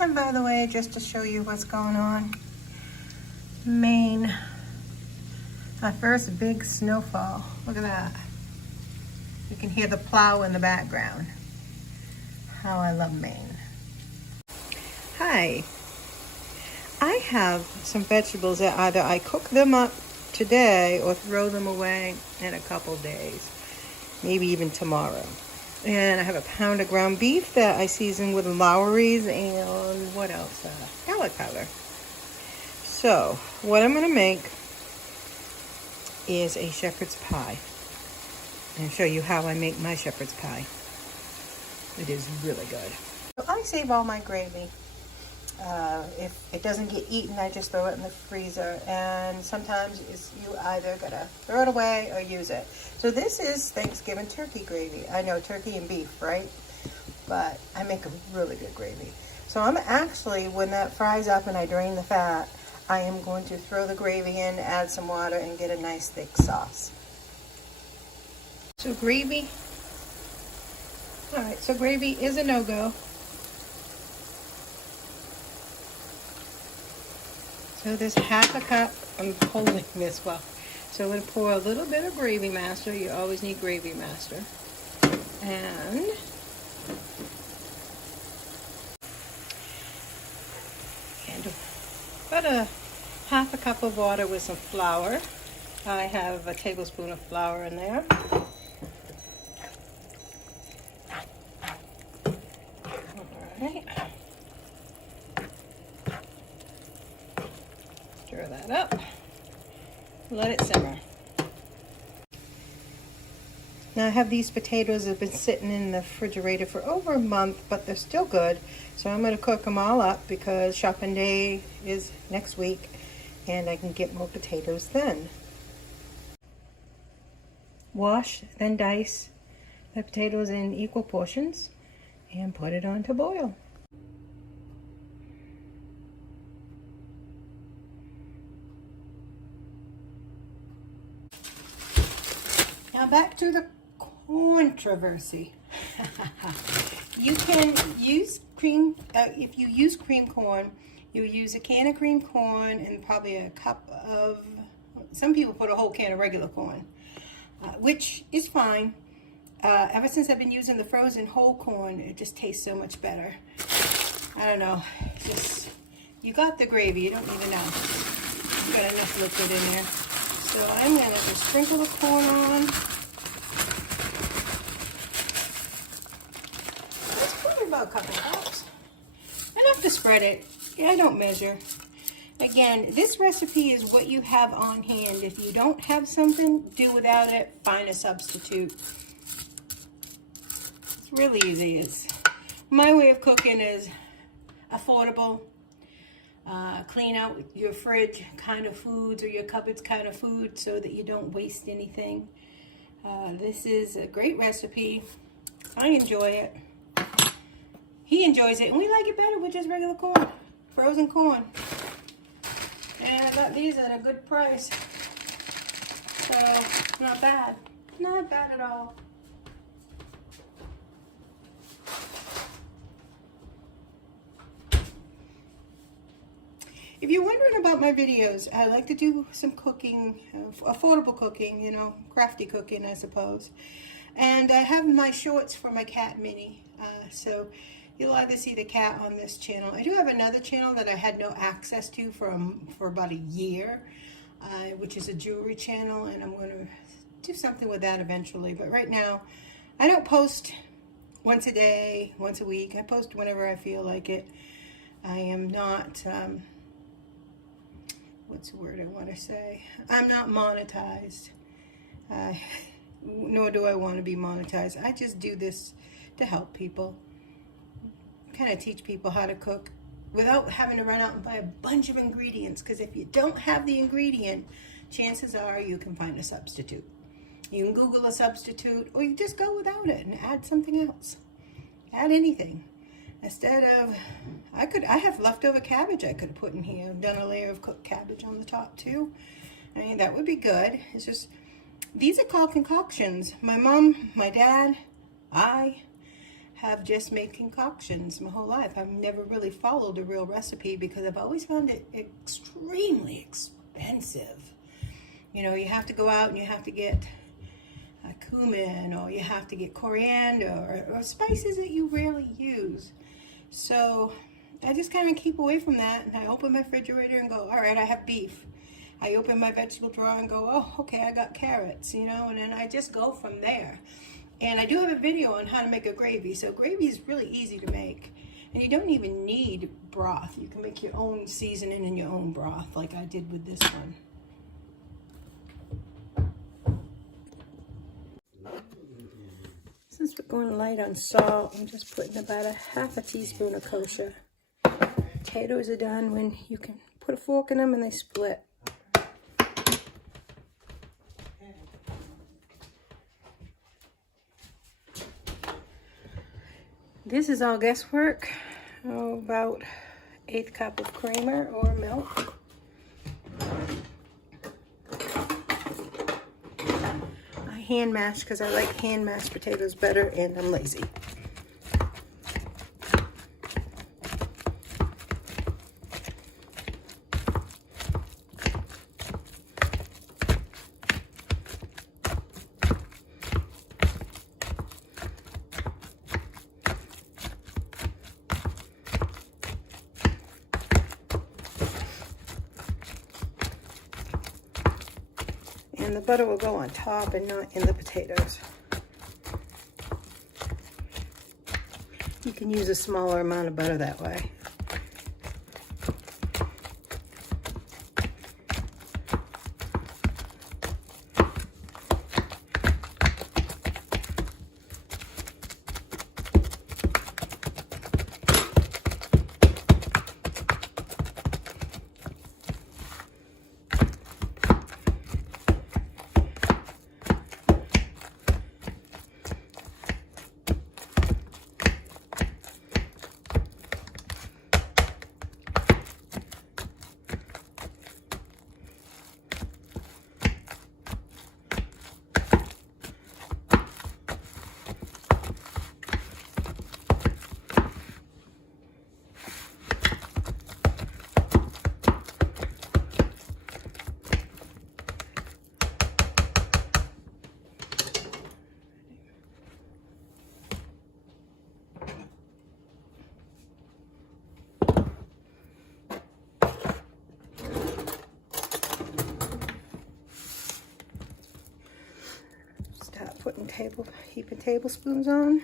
And by the way, just to show you what's going on, Maine, my first big snowfall. Look at that. You can hear the plow in the background. How I love Maine. Hi. I have some vegetables that either I cook them up today or throw them away in a couple days, maybe even tomorrow. And I have a pound of ground beef that I season with Lowry's and what else? Garlic powder. So what I'm going to make is a shepherd's pie and show you how I make my shepherd's pie. It is really good. So I save all my gravy. If it doesn't get eaten, I just throw it in the freezer, and sometimes you either gotta throw it away or use it. So this is Thanksgiving turkey gravy. I know, turkey and beef, right? But I make a really good gravy. So I'm actually, when that fries up and I drain the fat, I am going to throw the gravy in, add some water, and get a nice thick sauce. So gravy. All right, so gravy is a no-go. So there's half a cup. I'm holding this well. So I'm going to pour a little bit of Gravy Master. You always need Gravy Master. And about a half a cup of water with some flour. I have a tablespoon of flour in there. All right. Stir that up, let it simmer. Now I have these potatoes that have been sitting in the refrigerator for over a month, but they're still good. So I'm going to cook them all up because shopping day is next week and I can get more potatoes then. Wash, then dice the potatoes in equal portions and put it on to boil. Now back to the controversy. You can use cream, if you use cream corn, you use a can of cream corn and probably a cup of, some people put a whole can of regular corn, which is fine. Ever since I've been using the frozen whole corn, it just tastes so much better. I don't know, just, you got the gravy, you don't need to know. You got enough liquid in there. So I'm going to just sprinkle the corn on. That's probably about a couple cups. Enough to spread it. Yeah, I don't measure. Again, this recipe is what you have on hand. If you don't have something, do without it. Find a substitute. It's really easy. My way of cooking is affordable. Clean out your fridge kind of foods or your cupboards kind of food so that you don't waste anything. This is a great recipe. I enjoy it. He enjoys it, and we like it better with just regular corn, frozen corn. And I got these at a good price. So, not bad. Not bad at all. If you're wondering about my videos, I like to do some cooking, affordable cooking, you know, crafty cooking, I suppose. And I have my shorts for my cat, Minnie. So you'll either see the cat on this channel. I do have another channel that I had no access to for about a year, which is a jewelry channel, and I'm going to do something with that eventually. But right now, I don't post once a day, once a week. I post whenever I feel like it. I am not... what's the word I want to say? I'm not monetized, nor do I want to be monetized. I just do this to help people, kind of teach people how to cook without having to run out and buy a bunch of ingredients, because if you don't have the ingredient, chances are you can find a substitute. You can Google a substitute, or you just go without it and add something else. Add anything. Instead of, I have leftover cabbage I could have put in here. I've done a layer of cooked cabbage on the top too. I mean, that would be good. It's just, these are called concoctions. My mom, my dad, I have just made concoctions my whole life. I've never really followed a real recipe because I've always found it extremely expensive. You know, you have to go out and you have to get cumin, or you have to get coriander, or spices that you rarely use. So I just kind of keep away from that, and I open my refrigerator and go, all right, I have beef. I open my vegetable drawer and go, oh, okay, I got carrots, you know, and then I just go from there. And I do have a video on how to make a gravy. So gravy is really easy to make. And you don't even need broth. You can make your own seasoning in your own broth, like I did with this one. Since we're going light on salt, I'm just putting about a half a teaspoon of kosher. Potatoes are done when you can put a fork in them and they split. This is all guesswork. Oh, about 1/8 cup of creamer or milk. I hand mash because I like hand mashed potatoes better, and I'm lazy. And the butter will go on top and not in the potatoes. You can use a smaller amount of butter that way. Putting heaping tablespoons on.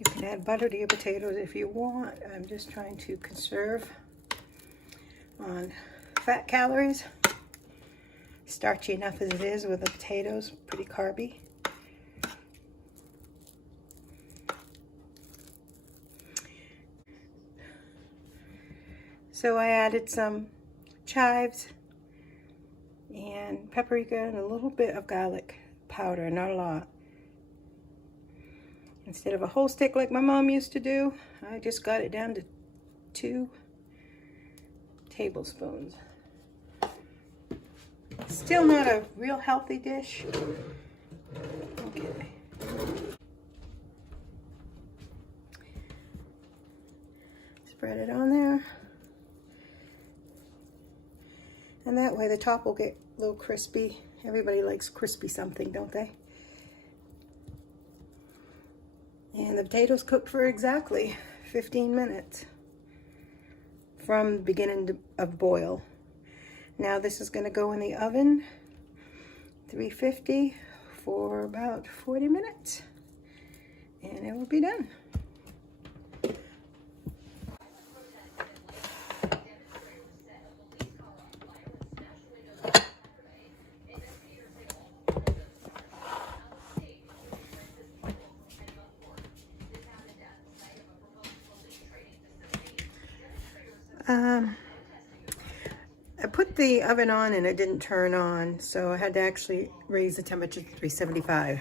You can add butter to your potatoes if you want. I'm just trying to conserve on fat calories. Starchy enough as it is with the potatoes, pretty carby. So I added some chives and paprika and a little bit of garlic powder, not a lot. Instead of a whole stick like my mom used to do, I just got it down to 2 tablespoons. Still not a real healthy dish. Okay. Spread it on there. And that way the top will get a little crispy. Everybody likes crispy something, don't they? And the potatoes cook for exactly 15 minutes from beginning of boil. Now this is going to go in the oven, 350 for about 40 minutes, and it will be done. I put the oven on and it didn't turn on, so I had to actually raise the temperature to 375.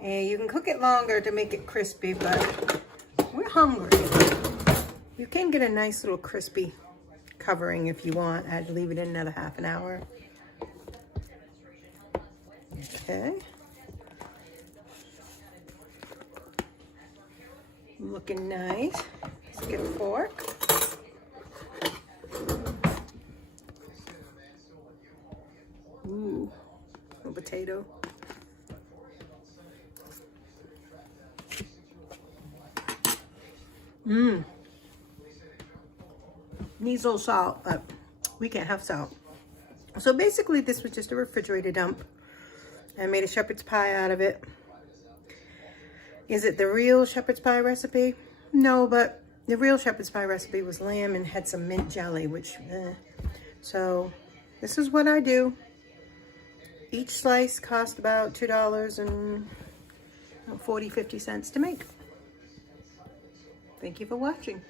And you can cook it longer to make it crispy, but we're hungry. You can get a nice little crispy covering if you want. I had to leave it in another half an hour. Okay. Looking nice. Let's get a fork. Ooh, little potato. Needs a little salt, but we can't have salt. So basically this was just a refrigerator dump. I made a shepherd's pie out of it. Is it the real shepherd's pie recipe? No, but the real shepherd's pie recipe was lamb and had some mint jelly, which, So this is what I do. Each slice cost about $2 and 40-50 cents to make. Thank you for watching.